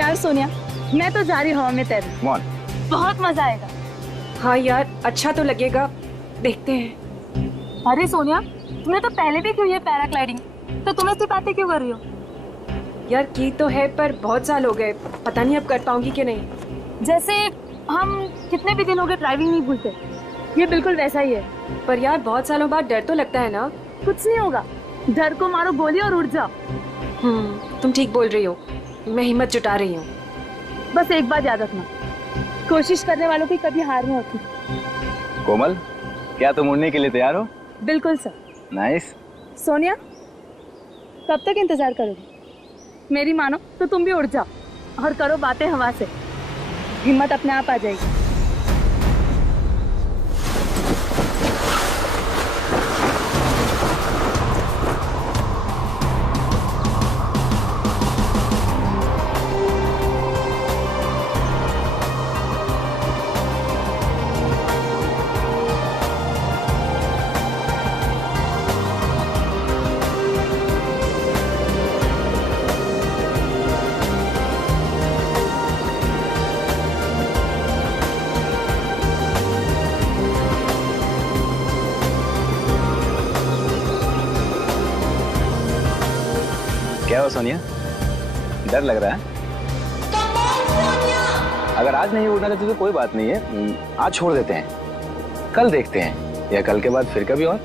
यार सोनिया, मैं तो जा रही हवा में तैरने। बहुत मजा आएगा। हाँ यार, अच्छा तो लगेगा, देखते हैं। अरे सोनिया, तुमने तो पहले भी की है पैराग्लाइडिंग, तो तुम ऐसी बातें क्यों कर रही हो? यार की तो है, पर बहुत साल हो गए, पता नहीं अब कर पाऊंगी कि नहीं। जैसे हम कितने भी दिन हो गए ड्राइविंग नहीं भूलते, ये बिल्कुल वैसा ही है। पर यार बहुत सालों बाद डर तो लगता है ना। कुछ नहीं होगा, डर को मारो गोली और उड़ जाओ। तुम ठीक बोल रही हो, मैं हिम्मत जुटा रही हूँ। बस एक बात याद रखना, कोशिश करने वालों की कभी हार नहीं होती। कोमल, क्या तुम उड़ने के लिए तैयार हो? बिल्कुल सर। नाइस। सोनिया, कब तक इंतजार करोगी? मेरी मानो तो तुम भी उड़ जाओ और करो बातें हवा से, हिम्मत अपने आप आ जाएगी। क्या हो सोनिया, डर लग रहा है? अगर आज नहीं उड़ना चाहते तो कोई बात नहीं है, आज छोड़ देते हैं, कल देखते हैं, या कल के बाद फिर कभी और।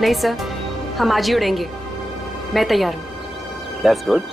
नहीं सर, हम आज ही उड़ेंगे, मैं तैयार हूँ। That's good.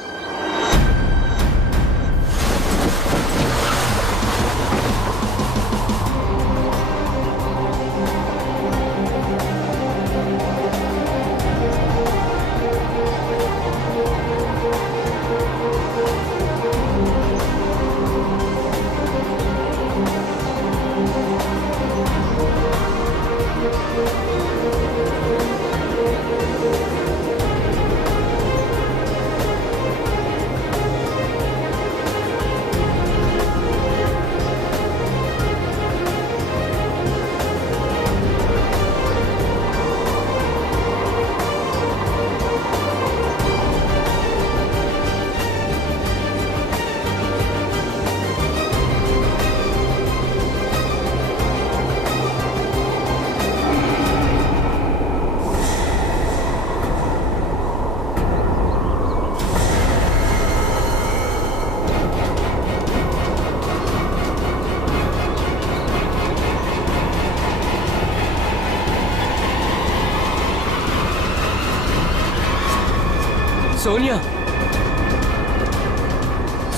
सोनिया,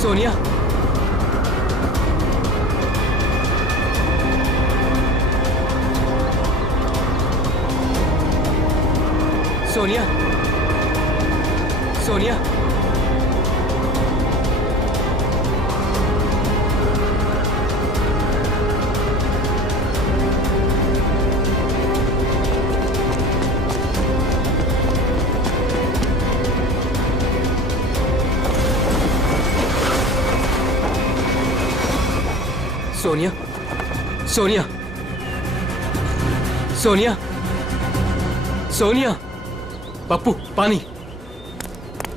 सोनिया, सोनिया, सोनिया, सोनिया, सोनिया, सोनिया, सोनिया, पप्पू पानी।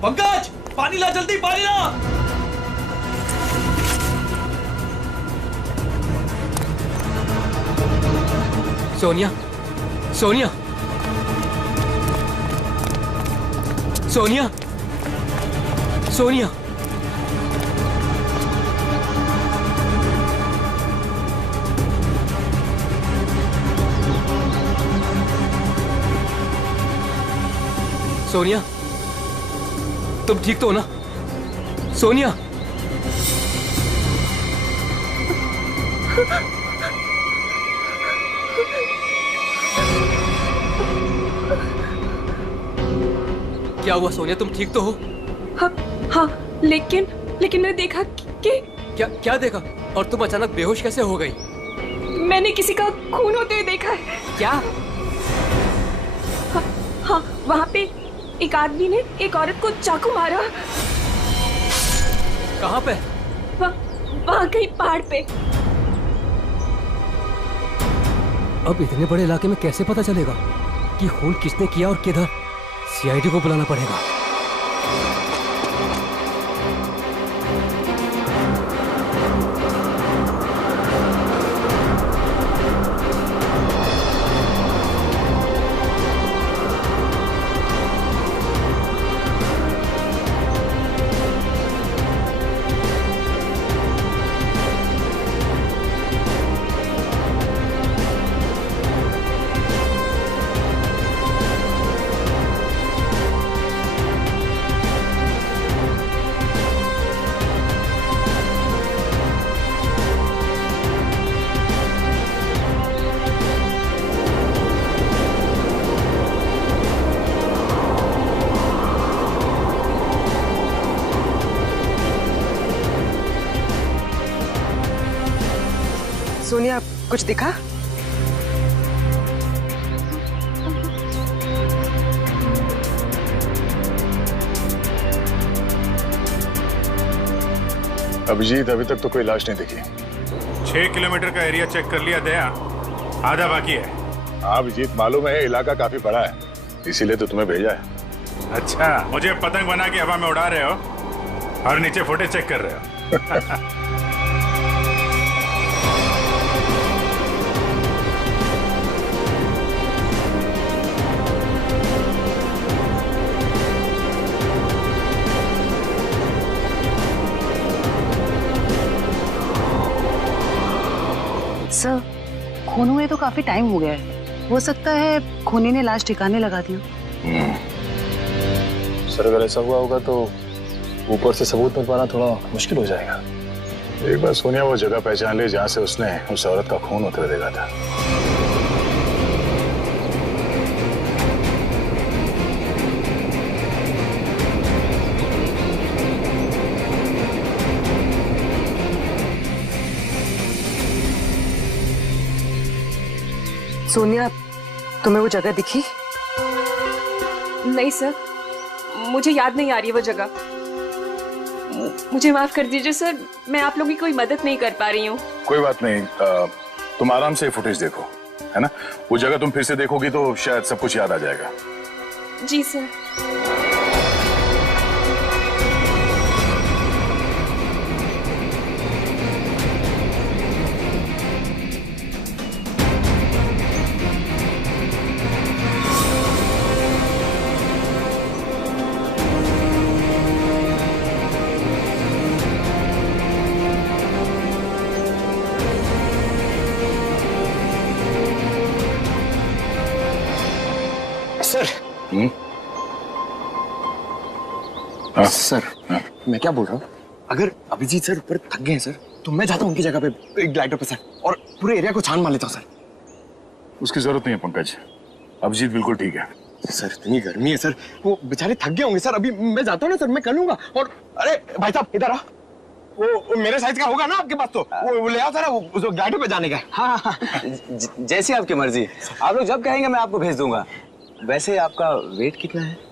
पंकज, पानी ला, जल्दी पानी ला। सोनिया, सोनिया, सोनिया, सोनिया, सोनिया, तुम ठीक तो हो ना? सोनिया, क्या हुआ सोनिया, तुम ठीक तो हो? हाँ हाँ, लेकिन मैंने देखा कि क्या देखा? और तुम अचानक बेहोश कैसे हो गई? मैंने किसी का खून होते हुए देखा है। क्या? हाँ, वहाँ पे एक आदमी ने एक औरत को चाकू मारा। कहाँ पे? वहाँ कहीं पहाड़ पे। अब इतने बड़े इलाके में कैसे पता चलेगा कि खून किसने किया और किधर? सीआईडी को बुलाना पड़ेगा। कुछ दिखा? अभिजीत, अभी तक तो कोई लाश नहीं दिखी। 6 किलोमीटर का एरिया चेक कर लिया दया, आधा बाकी है। हाँ अभिजीत, मालूम है इलाका काफी बड़ा है, इसीलिए तो तुम्हें भेजा है। अच्छा, मुझे पतंग बना के हवा में उड़ा रहे हो और नीचे फुटेज चेक कर रहे हो। सर, खून हुए तो काफी टाइम हो गया है, हो सकता है खूनी ने लाश ठिकाने लगा दिया। सर अगर ऐसा हुआ होगा तो ऊपर से सबूत मिल पाना थोड़ा मुश्किल हो जाएगा। एक बार सोनिया वो जगह पहचान ली जहाँ से उसने उस औरत का खून उतर देखा था। सोनिया, तुम्हें वो जगह दिखी? नहीं सर, मुझे याद नहीं आ रही वो जगह। मुझे माफ कर दीजिए सर, मैं आप लोगों की कोई मदद नहीं कर पा रही हूँ। कोई बात नहीं, तुम आराम से फुटेज देखो, है ना? वो जगह तुम फिर से देखोगी तो शायद सब कुछ याद आ जाएगा। जी सर। सर। सर, मैं क्या बोल रहा हूँ, अगर अभिजीत सर ऊपर थक गए हैं सर, तो मैं जाता हूँ उनकी जगह पे एक ग्लाइडर पे सर, और पूरे एरिया को छान मार लेता हूँ सर। उसकी जरूरत नहीं है पंकज, अभिजीत बिल्कुल ठीक है। सर इतनी गर्मी है सर, वो बेचारे थक गए होंगे सर। अभी मैं जाता हूँ ना सर, मैं कर लूंगा। और अरे भाई साहब इधर आ, वो मेरे साइज का होगा ना आपके पास, तो वो ले आओ सर, वो ग्लाइडर पे जाने का। हाँ हाँ, जैसी आपकी मर्जी, आप लोग जब कहेंगे मैं आपको भेज दूंगा। वैसे आपका वेट कितना है?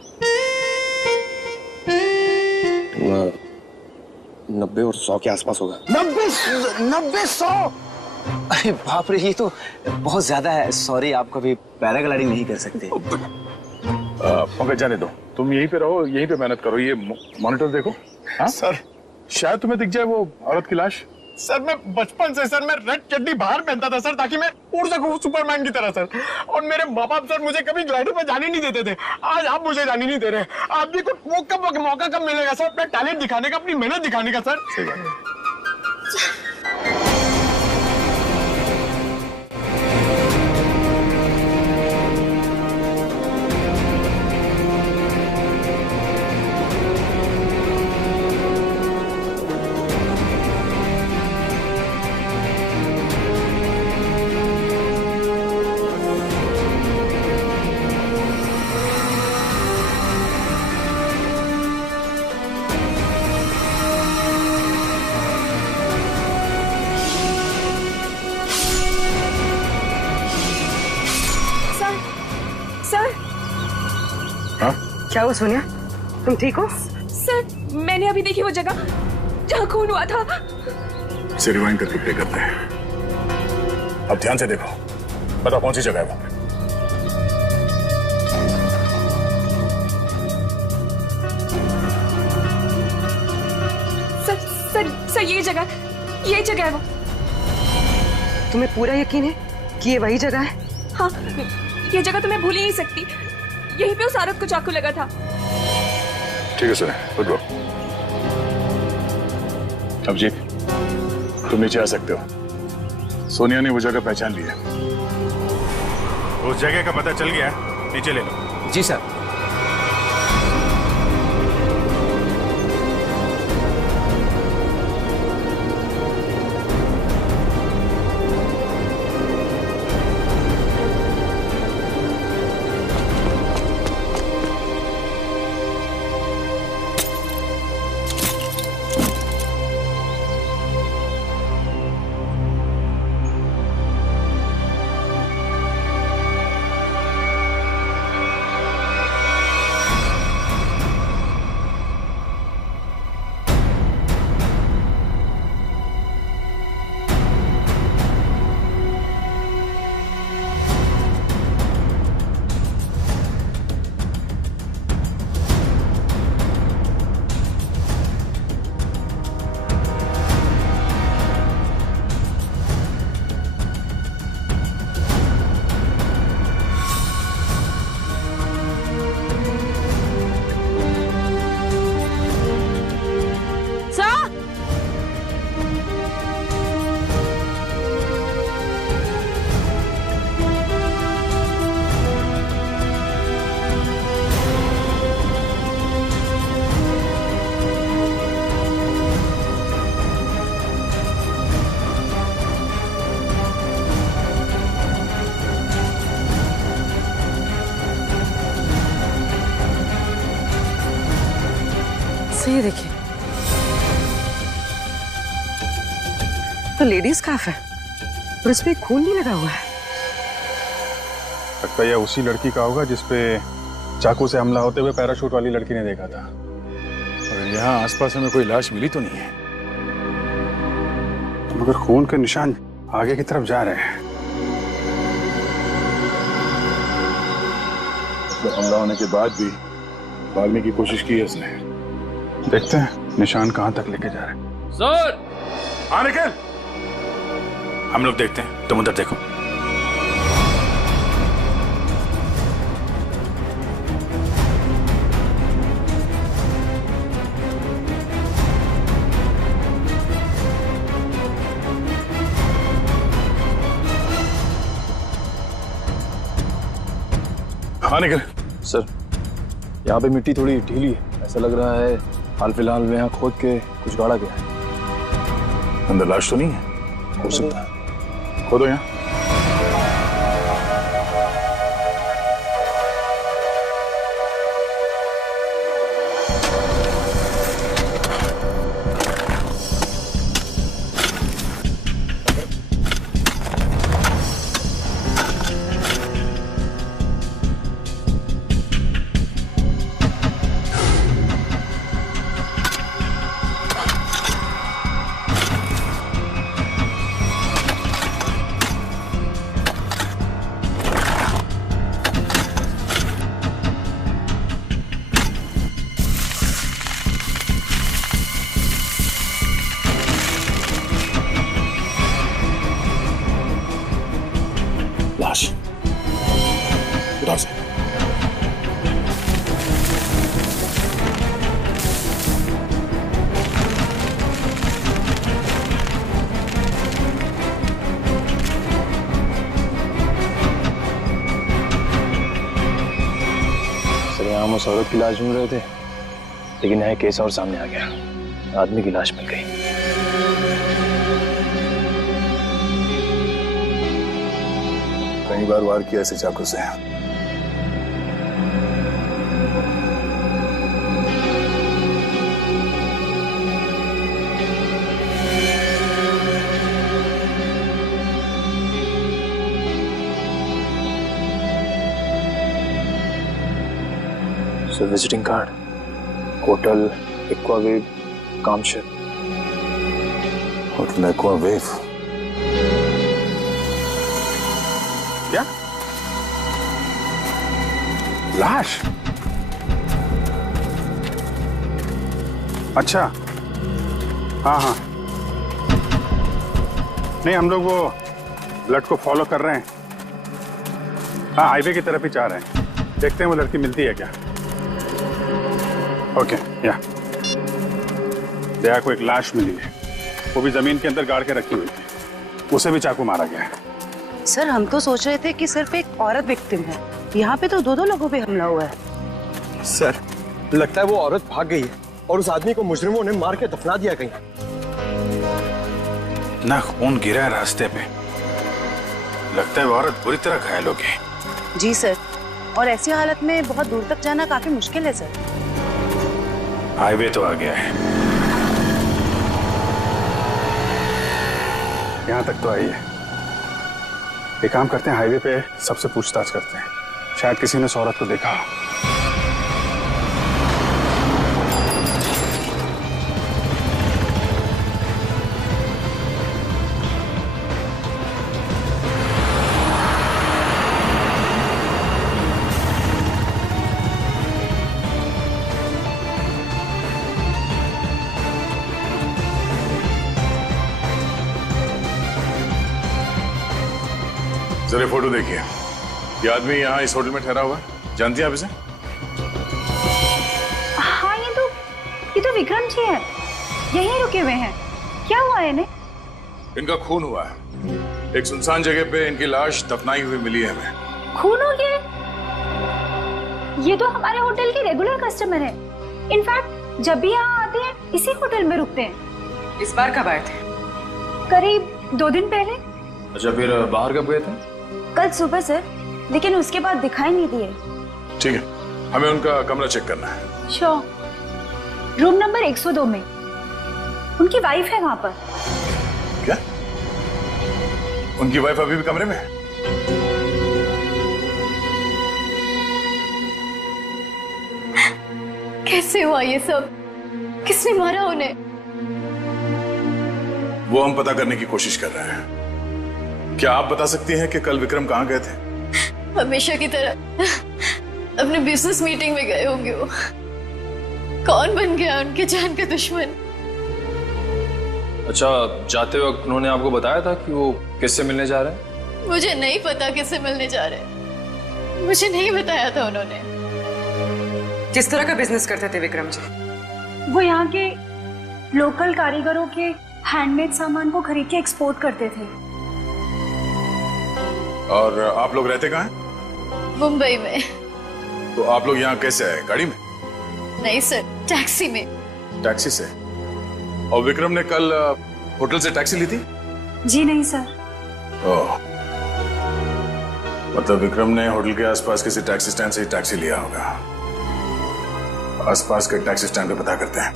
90 और 100 के आसपास होगा। 90-100? अरे बाप रे, ये तो बहुत ज्यादा है। सॉरी, आप कभी पैराग्लाइडिंग नहीं कर सकते। पंकज जाने दो, तुम यहीं पे रहो, यहीं पे मेहनत करो। ये मॉनिटर देखो। हाँ सर, शायद तुम्हें दिख जाए वो औरत की लाश। सर मैं बचपन से सर मैं रेड चड्डी बाहर पहनता था सर, ताकि मैं उड़ सकूं सुपरमैन की तरह सर। और मेरे माँ बाप सर मुझे कभी ग्लाइडर पे जाने नहीं देते थे। आज आप मुझे जाने नहीं दे रहे। आप भी को वो कब मौका कब मिलेगा सर अपना टैलेंट दिखाने का, अपनी मेहनत दिखाने का सर? सही बात है। क्या हुआ सोनिया, तुम ठीक हो? सर, मैंने अभी देखी वो जगह जहाँ खून हुआ था। इसे रिवाइंड करके प्ले करते हैं। अब ध्यान से देखो, बताओ कौन सी जगह है वो? सर ये जगह है वो। तुम्हें पूरा यकीन है कि ये वही जगह है? हाँ, ये जगह तो मैं भूल ही नहीं सकती। यहीं पे उस औरत को चाकू लगा था। ठीक है सर, गुड गो। अभिजीत, तुम नीचे आ सकते हो। सोनिया ने वो जगह पहचान ली है। उस जगह का पता चल गया, नीचे ले लो। जी सर। से ये देखिए, तो लेडीज स्कार्फ है और इस पे खून नहीं लगा हुआ है। लगता है यह उसी लड़की का होगा जिसपे चाकू से हमला होते हुए पैराशूट वाली लड़की ने देखा था। और यहाँ आसपास हमें कोई लाश मिली तो नहीं है, मगर खून के निशान आगे की तरफ जा रहे हैं। तो हमला होने के बाद भी भागने की कोशिश की है उसने। देखते हैं निशान कहां तक लेके जा रहे हैं। सर, हाँ निकल। हम लोग देखते हैं, तुम उधर देखो। हाँ निकल। सर, यहाँ पे मिट्टी थोड़ी ढीली है, ऐसा लग रहा है हाल फिलहाल में यहाँ खोद के कुछ गाड़ा गया है। अंदर लाश तो नहीं है? हो सकता है। खोदो यहाँ। लाश उठाओ से। सर, यहाँ हम उस औरत की लाश ढूंढ रहे थे, लेकिन यहाँ केस और सामने आ गया। आदमी की लाश मिल गई। कई बार वार किया ऐसे चाकू से। Sir, visiting card, hotel Aquawave Kamshet. Hotel Aquawave? क्या लाश? अच्छा, हाँ हाँ, नहीं हम लोग वो ब्लड को फॉलो कर रहे हैं। हाँ, हाईवे की तरफ ही जा रहे हैं। देखते हैं वो लड़की मिलती है क्या। ओके, या दया को एक लाश मिली है, वो भी जमीन के अंदर गाड़ के रखी हुई थी। उसे भी चाकू मारा गया है। सर, हम तो सोच रहे थे कि सिर्फ एक औरत विक्टिम है, यहाँ पे तो दो लोगों पे हमला हुआ है। सर, लगता है वो औरत भाग गई है और उस आदमी को मुजरिमों ने मार के दफना दिया कहीं। ना खून गिरा है रास्ते पे, लगता है वो औरत बुरी तरह घायल हो गई। जी सर, और ऐसी हालत में बहुत दूर तक जाना काफी मुश्किल है सर। हाईवे तो आ गया है। यहाँ तक तो आई है। एक काम करते हैं, हाईवे पे सबसे पूछताछ करते हैं, शायद किसी ने उस औरत को देखा हो। जरा फोटो देखिए। ये आदमी यहाँ इस होटल में ठहरा हुआ है, जानती हैं आप इसे? हाँ, ये तो विक्रम जी है, यहीं रुके हुए हैं। क्या हुआ है इन्हें? इनका खून हुआ है। एक सुनसान जगह पे इनकी लाश दफनाई हुई मिली है हमें। खून हो गया? ये तो हमारे होटल के रेगुलर कस्टमर है। इनफैक्ट जब भी यहाँ आते हैं इसी होटल में रुकते हैं। इस बार कब आए थे? करीब 2 दिन पहले। अच्छा, फिर बाहर कब गए थे? कल सुबह सर, लेकिन उसके बाद दिखाई नहीं दिए। ठीक है, हमें उनका कमरा चेक करना है। श्योर। रूम नंबर 102 में। उनकी वाइफ है वहां पर। क्या? उनकी वाइफ अभी भी कमरे में है? कैसे हुआ ये सब? किसने मारा उन्हें? वो हम पता करने की कोशिश कर रहे हैं। क्या आप बता सकती हैं कि कल विक्रम कहाँ गए थे? हमेशा की तरह अपने बिजनेस मीटिंग में गए होंगे वो। कौन बन गया उनके जान का दुश्मन? अच्छा, जाते वक्त उन्होंने आपको बताया था कि वो किससे मिलने जा रहे हैं? मुझे नहीं पता किससे मिलने जा रहे हैं। मुझे नहीं बताया था उन्होंने। किस तरह का बिजनेस करते थे विक्रम जी? वो यहाँ के लोकल कारीगरों के हैंडमेड सामान को खरीद के एक्सपोर्ट करते थे। और आप लोग रहते कहाँ हैं? मुंबई में। तो आप लोग यहाँ कैसे आए? गाड़ी में? नहीं सर, टैक्सी में। टैक्सी से? और विक्रम ने कल होटल से टैक्सी ली थी? जी नहीं सर। ओह, मतलब विक्रम ने होटल के आसपास किसी टैक्सी स्टैंड से ही टैक्सी लिया होगा। आसपास के टैक्सी स्टैंड पे पता करते हैं।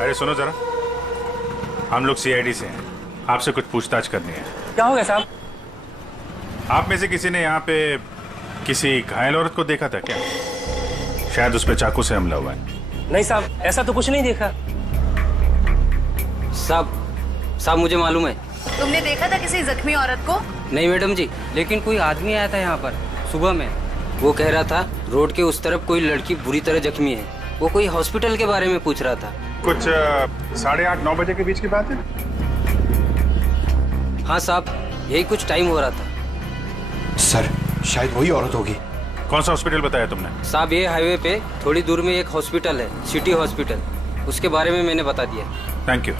अरे सुनो जरा, हम लोग सीआईडी से हैं, आपसे कुछ पूछताछ करनी है। क्या हो गया साहब? आप में से किसी ने यहाँ पे किसी घायल औरत को देखा था क्या? शायद उस पर चाकू से हमला हुआ है। नहीं साहब, ऐसा तो कुछ नहीं देखा। साहब मुझे मालूम है। तुमने देखा था किसी जख्मी औरत को? नहीं मैडम जी, लेकिन कोई आदमी आया था यहाँ पर सुबह में। वो कह रहा था रोड के उस तरफ कोई लड़की बुरी तरह जख्मी है। वो कोई हॉस्पिटल के बारे में पूछ रहा था। कुछ 8:30-9 बजे के बीच की बात है। हाँ साहब, यही कुछ टाइम हो रहा था। सर, शायद वही औरत होगी। कौन सा हॉस्पिटल बताया तुमने? साहब ये हाईवे पे थोड़ी दूर में एक हॉस्पिटल है, सिटी हॉस्पिटल। उसके बारे में मैंने बता दिया। Thank you.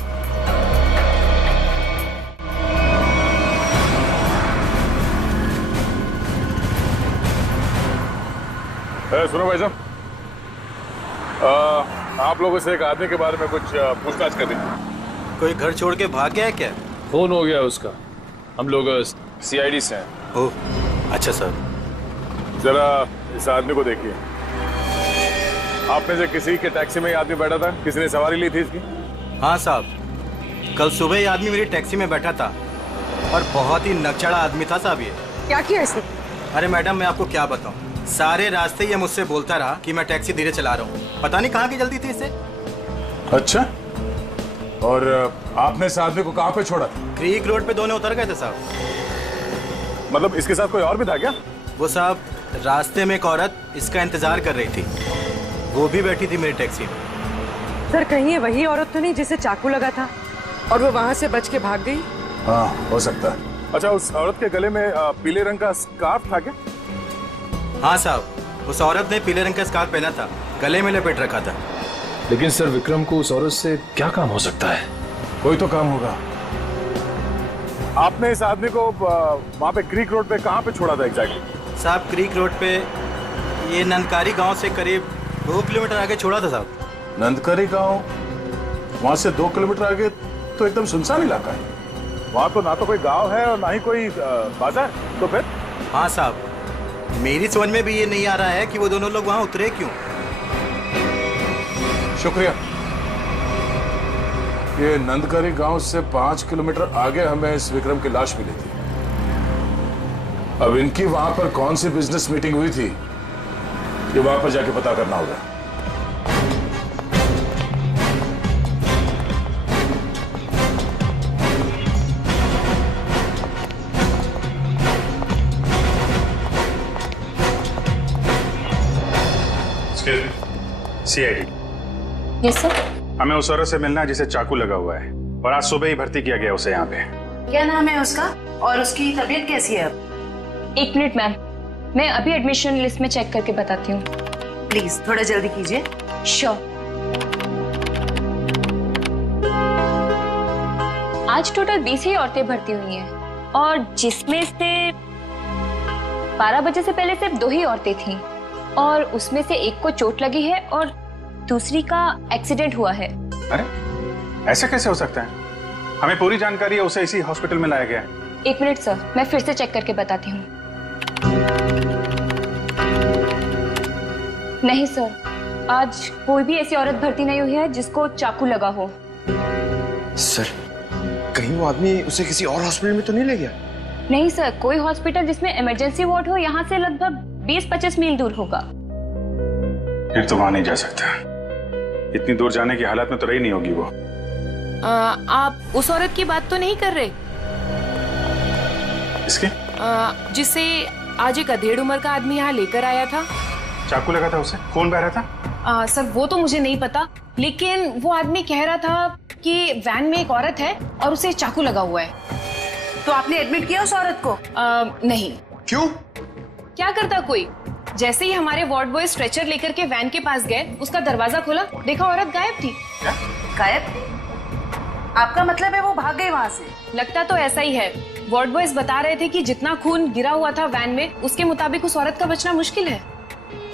सुनो भाई साहब, आप लोगों से एक आदमी के बारे में कुछ पूछताछ करनी थी। कोई घर छोड़ के भाग गया है क्या? फोन हो गया उसका। हम लोग सीआईडी से हैं। ओह, अच्छा सर। जरा इस आदमी को देखिए। आप में से किसी के टैक्सी में ये आदमी बैठा था? किसी ने सवारी ली थी इसकी? हाँ साहब, कल सुबह ये आदमी मेरी टैक्सी में बैठा था और बहुत ही नकचड़ा आदमी था साहब ये। क्या किया इसने? अरे मैडम, मैं आपको क्या बताऊं, सारे रास्ते ये मुझसे बोलता रहा कि मैं टैक्सी धीरे चला रहा हूँ। पता नहीं कहाँ की जल्दी थी इसे। अच्छा, और आपने इस आदमी को कहाँ पे छोड़ा था? क्रीक रोड पे दोनों उतर गए थे साहब। मतलब इसके साथ कोई और भी था क्या? वो साहब, रास्ते में एक औरत इसका इंतजार कर रही थी, वो भी बैठी थी मेरी टैक्सी में। सर, कहीं ये वही औरत तो नहीं जिसे चाकू लगा था और वो वहाँ से बच के भाग गई? हाँ, हो सकता है। अच्छा, उस औरत के गले में पीले रंग का स्कार्फ था क्या? हाँ साहब, उस औरत ने पीले रंग का स्कार्फ पहना था, गले में लपेट रखा था। लेकिन सर, विक्रम को उस औरत से क्या काम हो सकता है? कोई तो काम होगा। आपने इस आदमी को वहाँ पे क्रीक रोड पे कहाँ पे छोड़ा था एग्जैक्टली? साहब, क्रीक रोड पे ये नंदकारी गांव से करीब 2 किलोमीटर आगे छोड़ा था साहब। नंदकारी गांव? वहाँ से 2 किलोमीटर आगे तो एकदम सुनसान इलाका है। वहाँ तो ना तो कोई गांव है और ना ही कोई बाजार। तो फिर? हाँ साहब, मेरी समझ में भी ये नहीं आ रहा है कि वो दोनों लोग वहाँ उतरे क्यों। शुक्रिया। ये नंदकारी गांव से 5 किलोमीटर आगे हमें इस विक्रम की लाश मिली थी। अब इनकी वहां पर कौन सी बिजनेस मीटिंग हुई थी, ये वहां पर जाके पता करना होगा। सीआईडी। Yes sir. हमें उस औरत से मिलना है जिसे चाकू लगा हुआ है और आज सुबह ही भर्ती किया गया उसे यहाँ पे। क्या नाम है उसका और उसकी तबीयत कैसी है अब? 1 मिनट मैम, मैं अभी एडमिशन लिस्ट में चेक करके बताती हूँ। प्लीज थोड़ा जल्दी कीजिए। श्योर। आज टोटल 20 ही औरतें भर्ती हुई हैं और जिसमें से 12 बजे से पहले सिर्फ 2 ही औरतें थीं और उसमें से एक को चोट लगी है और दूसरी का एक्सीडेंट हुआ है। अरे ऐसा कैसे हो सकता है? हमें पूरी जानकारी है, उसे इसी हॉस्पिटल में लाया गया है। 1 मिनट सर, मैं फिर से चेक करके बताती हूँ। नहीं सर, आज कोई भी ऐसी औरत भर्ती नहीं हुई है जिसको चाकू लगा हो। सर, कहीं वो आदमी उसे किसी और हॉस्पिटल में तो नहीं ले गया? नहीं सर, कोई हॉस्पिटल जिसमें इमरजेंसी वार्ड हो यहाँ से लगभग 20-25 मील दूर होगा। फिर तो वहां नहीं जा सकता। इतनी दूर जाने की हालत में तो रही नहीं होगी वो। आप उस औरत की बात तो नहीं कर रहे? इसके? जिसे आज एक अधेड़ उम्र का आदमी यहाँ लेकर आया था। चाकू लगा था उसे? खून बह रहा था? सर वो तो मुझे नहीं पता, लेकिन वो आदमी कह रहा था कि वैन में एक औरत है और उसे चाकू लगा हुआ है। तो आपने एडमिट किया उस औरत को? नहीं। क्यों? क्या करता कोई? जैसे ही हमारे वार्ड बॉय स्ट्रेचर लेकर के वैन के पास गए, उसका दरवाजा खोला, देखा औरत गायब थी। क्या? गायब? आपका मतलब है वो भाग गई वहाँ से? लगता तो ऐसा ही है। वार्ड बॉयज बता रहे थे कि जितना खून गिरा हुआ था वैन में, उसके मुताबिक उस औरत का बचना मुश्किल है।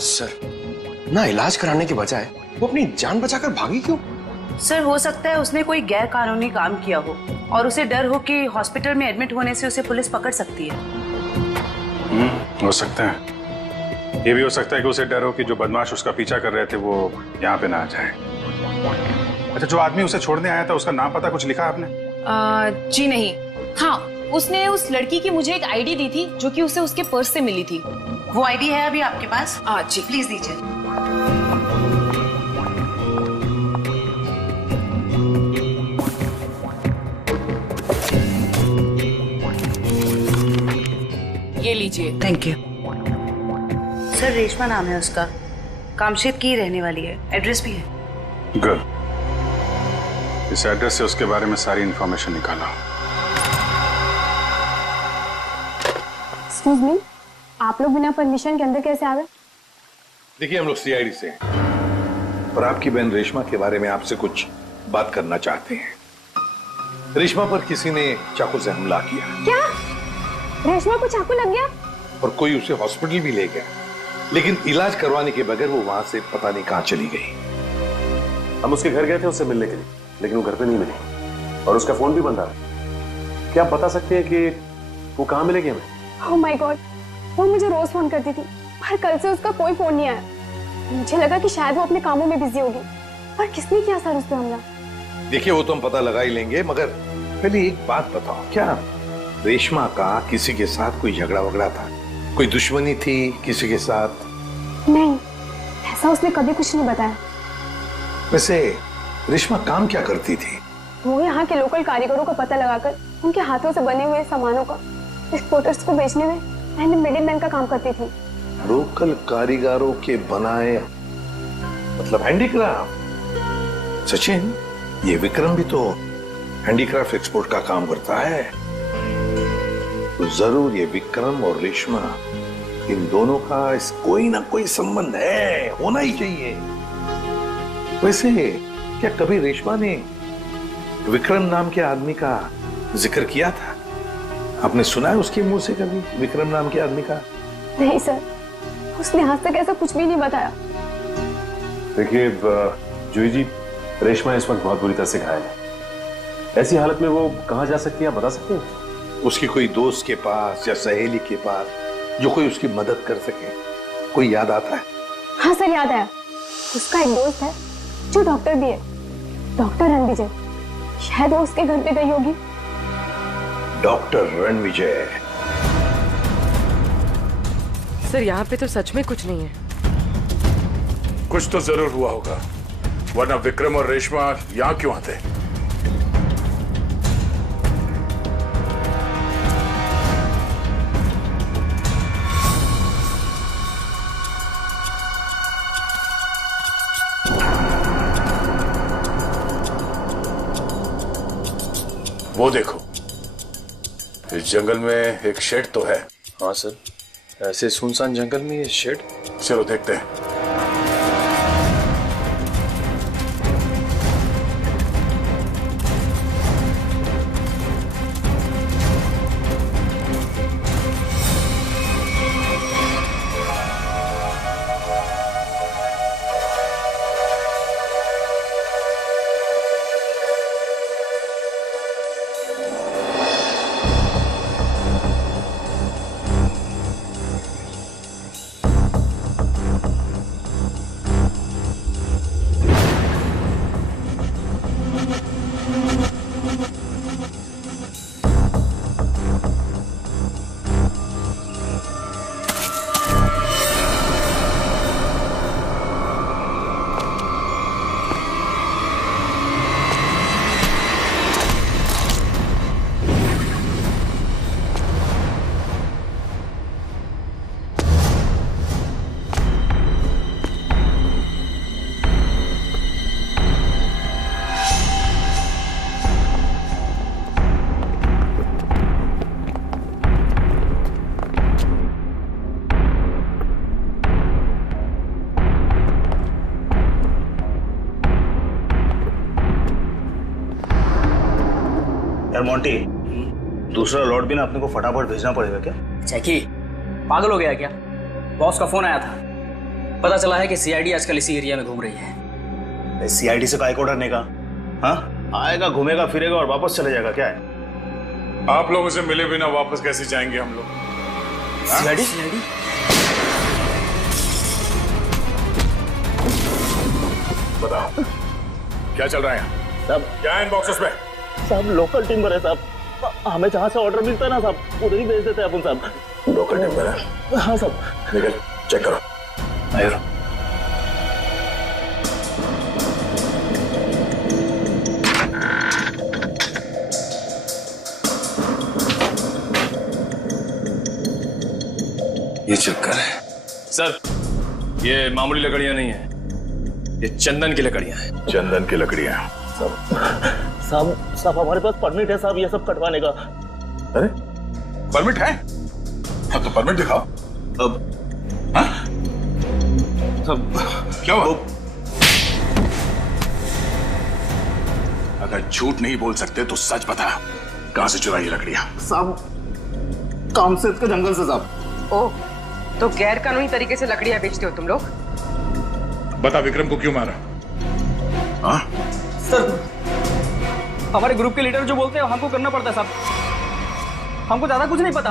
सर, ना इलाज कराने के बजाय वो अपनी जान बचाकर भागी क्यों? सर, हो सकता है उसने कोई गैर कानूनी काम किया हो और उसे डर हो कि हॉस्पिटल में एडमिट होने से उसे पुलिस पकड़ सकती है। हो सकता है। ये भी हो सकता है कि उसे डर हो कि जो बदमाश उसका पीछा कर रहे थे वो यहाँ पे ना आ जाए। अच्छा, जो आदमी उसे छोड़ने आया था उसका नाम पता कुछ लिखा आपने? जी नहीं। हाँ, उसने उस लड़की की मुझे एक आईडी दी थी जो कि उसे उसके पर्स से मिली थी। वो आईडी है अभी आपके पास? जी प्लीज दीजिए। ये लीजिए। Thank you. सर, रेशमा नाम है उसका, कामशेद की रहने वाली है, एड्रेस भी है। गुड। इस एड्रेस से उसके बारे में सारी इंफॉर्मेशन निकाला। एक्सक्यूज मी, आप लोग बिना परमिशन के अंदर कैसे आ गए? देखिए, हम लोग सीआईडी से हैं और आपकी बहन रेशमा के बारे में आपसे कुछ बात करना चाहते हैं। रेशमा पर किसी ने चाकू से हमला किया। क्या? रेशमा को चाकू लग गया? और कोई उसे हॉस्पिटल भी ले गया, लेकिन इलाज करवाने के बगैर वो वहां से पता नहीं कहां चली गई। हम उसके घर गए थे उससे मिलने के लिए, लेकिन वो घर पे नहीं मिली और उसका फोन भी बंद आ रहा। क्या आप बता सकते हैं कि वो कहाँ मिलेगी हमें? ओह माय गॉड, वो मुझे रोज फोन करती थी, पर कल से उसका कोई फोन नहीं आया। मुझे लगा कि शायद वो अपने कामों में बिजी होगी, पर किसने किया सर उस पे हमला? देखिए, वो तो हम पता लगा ही लेंगे, मगर पहले एक बात बताओ, क्या रेशमा का किसी के साथ कोई झगड़ा वगड़ा था? कोई दुश्मनी थी किसी के साथ? नहीं, ऐसा उसने कभी कुछ नहीं बताया। वैसे रेशमा काम क्या करती थी? वो यहाँ के लोकल कारीगरों का पता लगाकर उनके हाथों से बने हुए सामानों का एक्सपोर्टर्स को बेचने में एंड मिडिलमैन का काम करती थी। लोकल कारीगरों के बनाए, मतलब हैंडीक्राफ्ट। सचिन, ये विक्रम भी तो हैंडीक्राफ्ट एक्सपोर्ट का काम करता है, तो जरूर ये विक्रम और रेशमा, इन दोनों का कोई ना कोई संबंध है, होना ही चाहिए। वैसे क्या कभी रेशमा ने विक्रम नाम के आदमी का जिक्र किया था? आपने सुना है उसके मुंह से कभी विक्रम नाम के आदमी का? नहीं सर, उसने आज तक ऐसा कुछ भी नहीं बताया। देखिए जूही जी, रेशमा इस वक्त बहुत बुरी तरह से घायल है। ऐसी हालत में वो कहाँ जा सकती है, आप बता सकते हैं? उसकी कोई दोस्त के पास या सहेली के पास जो कोई उसकी मदद कर सके, कोई याद आता है? हाँ सर, याद आया। उसका एक दोस्त है जो डॉक्टर भी है, डॉक्टर रणविजय। शायद वो उसके घर पे गई होगी। डॉक्टर रणविजय? सर, यहाँ पे तो सच में कुछ नहीं है। कुछ तो जरूर हुआ होगा, वरना विक्रम और रेशमा यहाँ क्यों आते? वो देखो, इस जंगल में एक शेड तो है। हाँ सर, ऐसे सुनसान जंगल में ये शेड? चलो देखते हैं। यार मोंटी, दूसरा लॉट भी ना अपने को फटाफट भेजना पड़ेगा क्या? जैकी पागल हो गया क्या? बॉस का फोन आया था, पता चला है कि सीआईडी आजकल इसी एरिया में घूम रही है। सीआईडी से काय को डरने का? हाँ, आएगा, घूमेगा फिरेगा और वापस चले जाएगा, क्या है? आप लोगों से मिले बिना वापस कैसे जाएंगे हम लोग? सीआईडी? बताओ क्या चल रहा है यहाँ? साहब क्या है इन बॉक्सेस में? साहब लोकल टिम्बर है साहब, हमें जहाँ से ऑर्डर मिलता है ना साहब, उधर ही भेज देते हैं अपन साहब। लोकल टिम्बर है? हाँ साहब। निकल चेक करो। आयो। ये चक्कर है सर, ये मामूली लकड़ियां नहीं है, ये चंदन की लकड़ियां हैं। चंदन की लकड़ियां? साहब हमारे पास परमिट है साहब ये सब कटवाने का। अरे परमिट है? हाँ तो परमिट दिखाओ। अब हाँ? सब क्या हुआ? अगर झूठ नहीं बोल सकते तो सच बता, कहां से चुराई लकड़ियां? साहब कामसेद के जंगल से साहब। ओह, तो गैर कानूनी तरीके से लकड़ियां बेचते हो तुम लोग? बता विक्रम को क्यों मारा? हाँ? सर हमारे ग्रुप के लीडर जो बोलते हैं हमको करना पड़ता है साहब, हमको ज्यादा कुछ नहीं पता।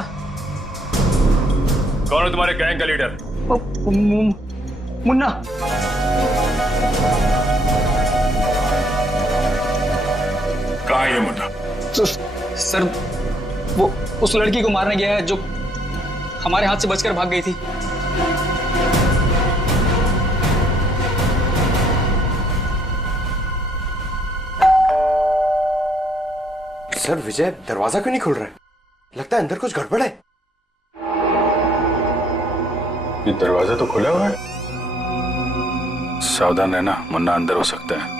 कौन है तुम्हारे गैंग का लीडर? मुन्ना। कहाँ है ये मुन्ना? सर वो उस लड़की को मारने गया है जो हमारे हाथ से बचकर भाग गई थी। सर विजय दरवाजा क्यों नहीं खुल रहा है? लगता है अंदर कुछ गड़बड़ है। ये दरवाजा तो खुला हुआ है। सावधान रहना, मुन्ना अंदर हो सकता है।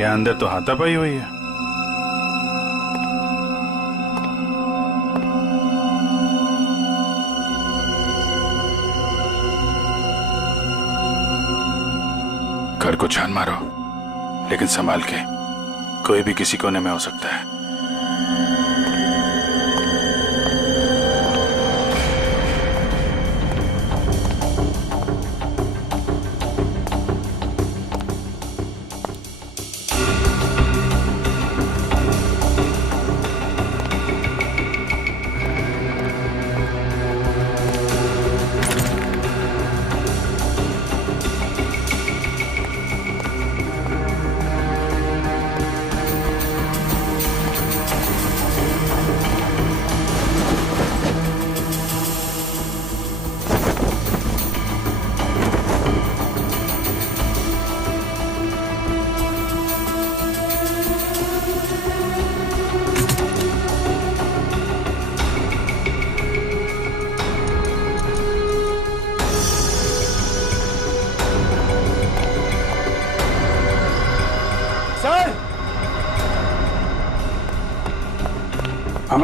यहाँ अंदर तो हाथापाई हुई है। घर को छान मारो, लेकिन संभाल के, कोई भी किसी कोने में हो सकता है।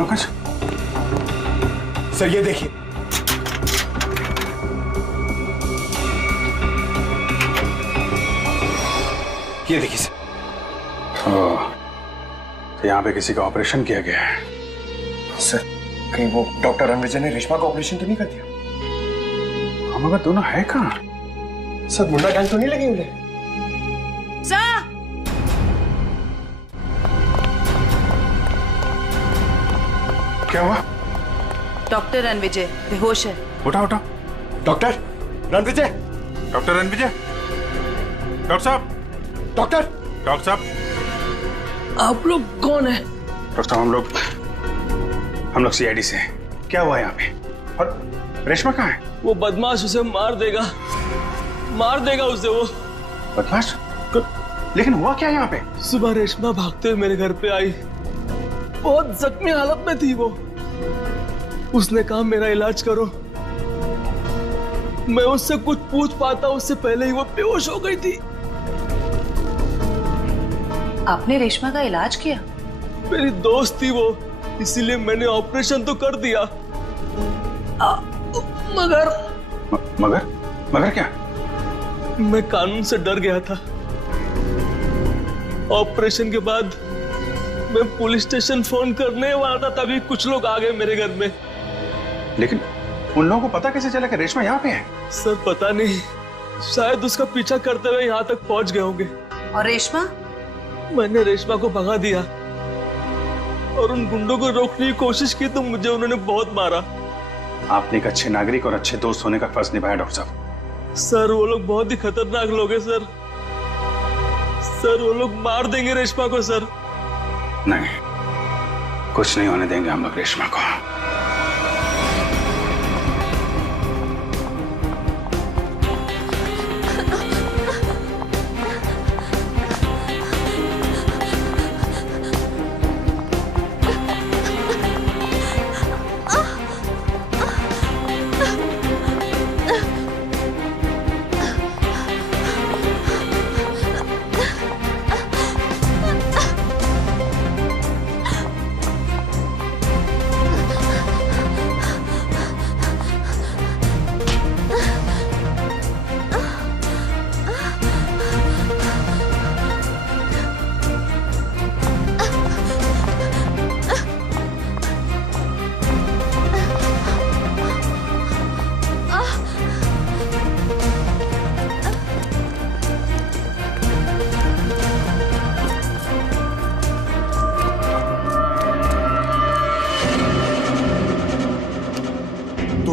कुछ सर ये देखिए, ये देखिए सर। तो यहाँ पे किसी का ऑपरेशन किया गया है। सर कहीं वो डॉक्टर रणविजय ने रेशमा का ऑपरेशन तो नहीं कर दिया? हम अगर दोनों है कहाँ? सर मुन्ना गैंग तो नहीं लगी उन्हें? क्या हुआ? डॉक्टर रणविजय बेहोश है। उठा उठा। Doctor Ranvijay, doctor Ranvijay, doctor साहब, डॉक्टर साहब, आप लोग कौन है? डॉक्टर साहब हम लोग सीआईडी से हैं। क्या हुआ यहाँ पे? और रेशमा कहाँ है? वो बदमाश उसे मार देगा उसे वो। बदमाश? लेकिन हुआ क्या यहाँ पे? सुबह रेशमा भागते हुए मेरे घर पे आई, बहुत जख्मी हालत में थी वो। उसने कहा मेरा इलाज करो। मैं उससे कुछ पूछ पाता उससे पहले ही वो बेहोश हो गई थी। आपने रेशमा का इलाज किया? मेरी दोस्त थी वो, इसीलिए मैंने ऑपरेशन तो कर दिया। मगर मगर मगर क्या? मैं कानून से डर गया था। ऑपरेशन के बाद मैं पुलिस स्टेशन फोन करने वाला था, तभी कुछ लोग आ गए मेरे घर में। लेकिन उन लोगों को पता कैसे चला कि रेशमा यहाँ पे है? सर पता नहीं, शायद उसका पीछा करते हुए यहाँ तक पहुंच गए होंगे। और रेशमा? मैंने रेशमा को भगा दिया और उन गुंडों को रोकने की कोशिश की तो मुझे उन्होंने बहुत मारा। आपने एक अच्छे नागरिक और अच्छे दोस्त होने का फर्ज निभाया डॉक्टर साहब। सर वो लोग बहुत ही खतरनाक लोग हैं सर। सर वो लोग मार देंगे रेशमा को सर। नहीं, कुछ नहीं होने देंगे हम लोग रेशमा को।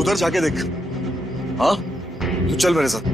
उधर जाके देख। हाँ तू चल मेरे साथ।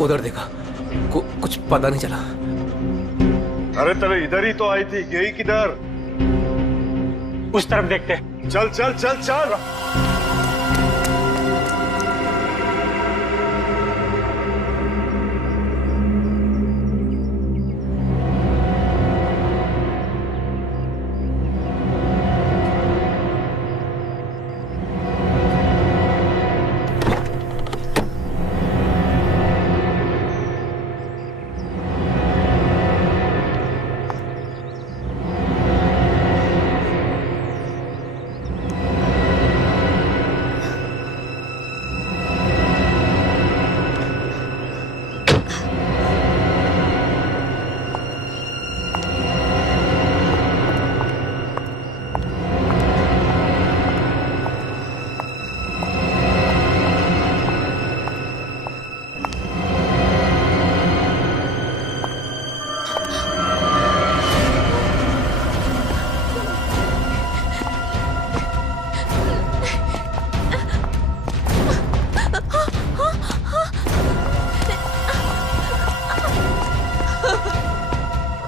उधर देखा, कुछ पता नहीं चला। अरे तेरे इधर ही तो आई थी, गई किधर? उस तरफ देखते। चल चल चल चल।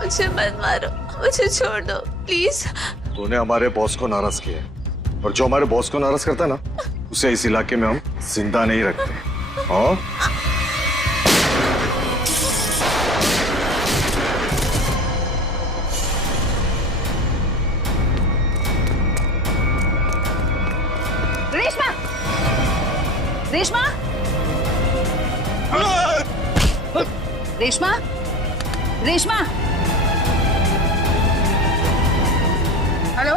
मुझे मत मारो, मुझे छोड़ दो प्लीज। तूने हमारे बॉस को नाराज किया है, और जो हमारे बॉस को नाराज करता है ना, उसे इस इलाके में हम जिंदा नहीं रखते। हाँ रेशमा, रेशमा, रेशमा, रेशमा। हेलो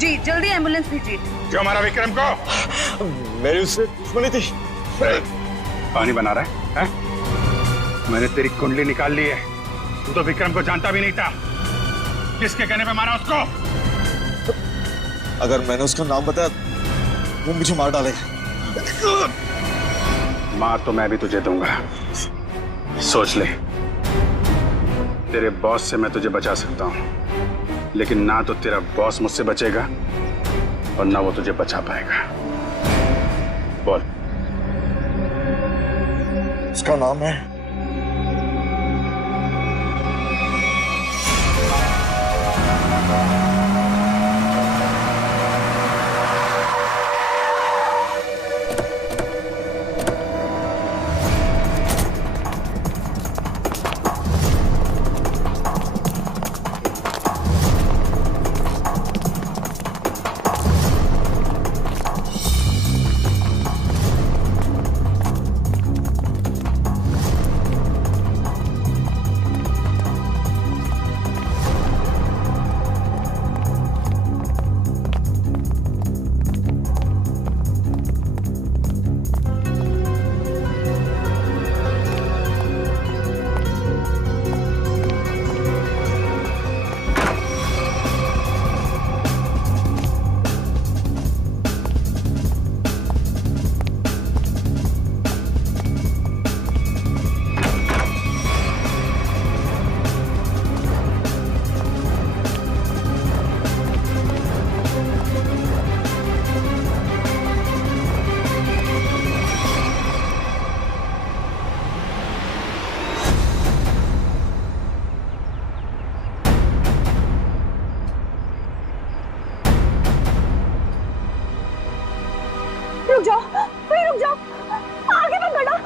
जी, जल्दी एम्बुलेंस भेजिए। जो हमारा विक्रम को मेरी उससे दुश्मनी थी। पानी बना रहा है? मैंने तेरी कुंडली निकाल ली है। तू तो विक्रम को जानता भी नहीं था। किसके कहने पे मारा उसको? अगर मैंने उसका नाम बताया वो मुझे मार डालेगा। मार तो मैं भी तुझे दूंगा, सोच ले। तेरे बॉस से मैं तुझे बचा सकता हूँ, लेकिन ना तो तेरा बॉस मुझसे बचेगा और ना वो तुझे बचा पाएगा। बोल। उसका नाम है रुक जाओ, आगे मत बढ़ो।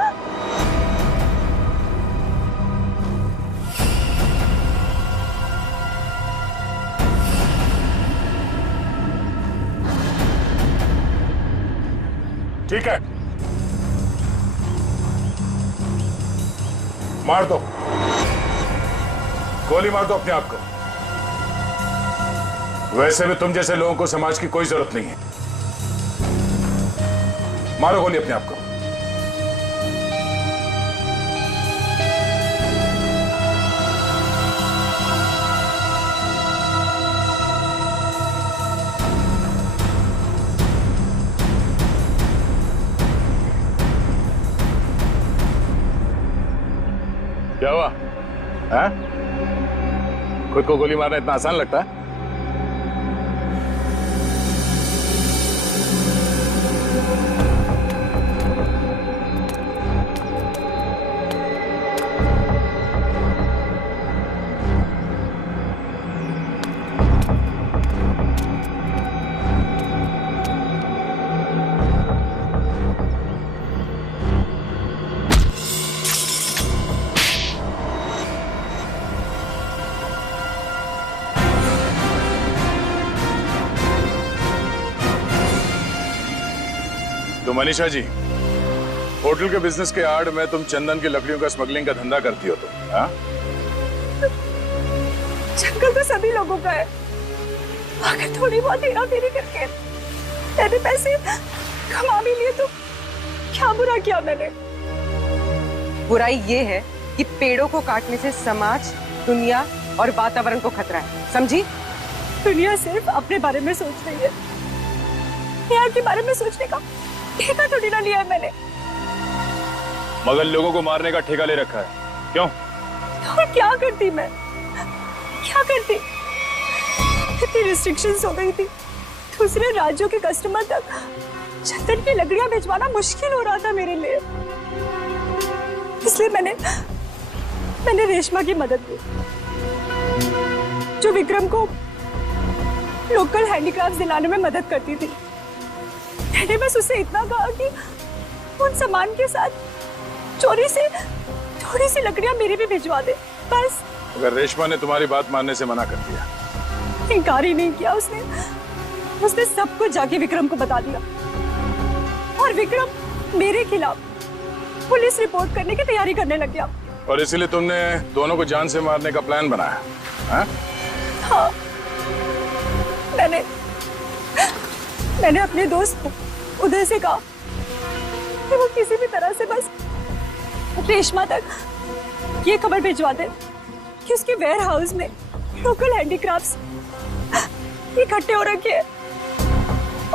ठीक है, मार दो, गोली मार दो अपने आप को। वैसे भी तुम जैसे लोगों को समाज की कोई जरूरत नहीं है। मारो गोली अपने आप को। क्या हुआ? हैं? खुद को गोली मारना इतना आसान लगता है? तो मनीषा जी, होटल के बिजनेस के आड़ में तुम चंदन की लकड़ियों का स्मगलिंग का धंधा करती हो तुम, हाँ? जंगल तो सभी लोगों का है। अगर थोड़ी बहुत हेरा फेरी करके मैंने पैसे कमा भी लिए तो क्या बुरा किया मैंने? बुराई ये है कि पेड़ों को काटने से समाज, दुनिया और वातावरण को खतरा है, समझी? दुनिया सिर्फ अपने बारे में सोच रही है, यहाँ के बारे में सोचने का ठेका थोड़ी ना लिया है मैंने। मगर लोगों को मारने का ठेका ले रखा है, क्यों? तो क्या करती मैं? क्या करती? इतनी रिस्ट्रिक्शंस हो गई थी, दूसरे राज्यों के कस्टमर तक चंदन की लकड़ियां भिजवाना मुश्किल हो रहा था मेरे लिए। इसलिए मैंने रेशमा की मदद की, जो विक्रम को लोकल हैंडीक्राफ्ट दिलाने में मदद करती थी। मैंने बस उससे इतना कहा कि उन सामान के साथ चोरी से थोड़ी सी लकड़ियां मेरी भी भिजवा दे, बस। अगर रेशमा ने तुम्हारी बात मानने से मना कर दिया? इनकार ही नहीं किया उसने सब कुछ जाके विक्रम को बता दिया और विक्रम मेरे खिलाफ पुलिस रिपोर्ट करने की तैयारी करने लग गया। और इसीलिए तुमने दोनों को जान से मारने का प्लान बनाया, हाँ? हाँ, मैंने अपने दोस्त उदय से कहा कि वो किसी भी तरह से बस रेशमा तक ये खबर भिजवा दे कि उसके वेयर हाउस में लोकल हैंडीक्राफ्ट्स इकट्ठे हो रखे हैं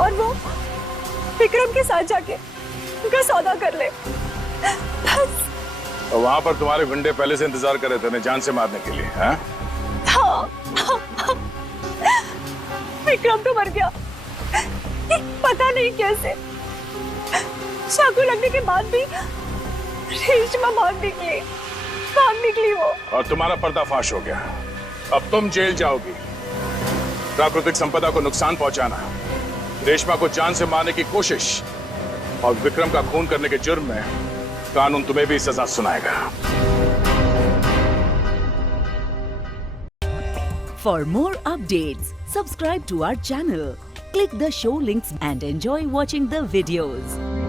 और वो विक्रम के साथ जाके उनका सौदा कर ले, बस। तो वहां पर तुम्हारे गुंडे पहले से इंतजार कर रहे थे उन्हें जान से मारने के लिए, हाँ? हाँ। विक्रम तो मर गया, पता नहीं कैसे। चाकू लगने के बाद भी रेशमा भाग निकली वो। और तुम्हारा पर्दाफाश हो गया। अब तुम जेल जाओगी। प्राकृतिक संपदा को नुकसान पहुंचाना, रेशमा को जान से मारने की कोशिश और विक्रम का खून करने के जुर्म में कानून तुम्हें भी सजा सुनाएगा। For more updates, subscribe to our channel, click the show links and enjoy watching the videos.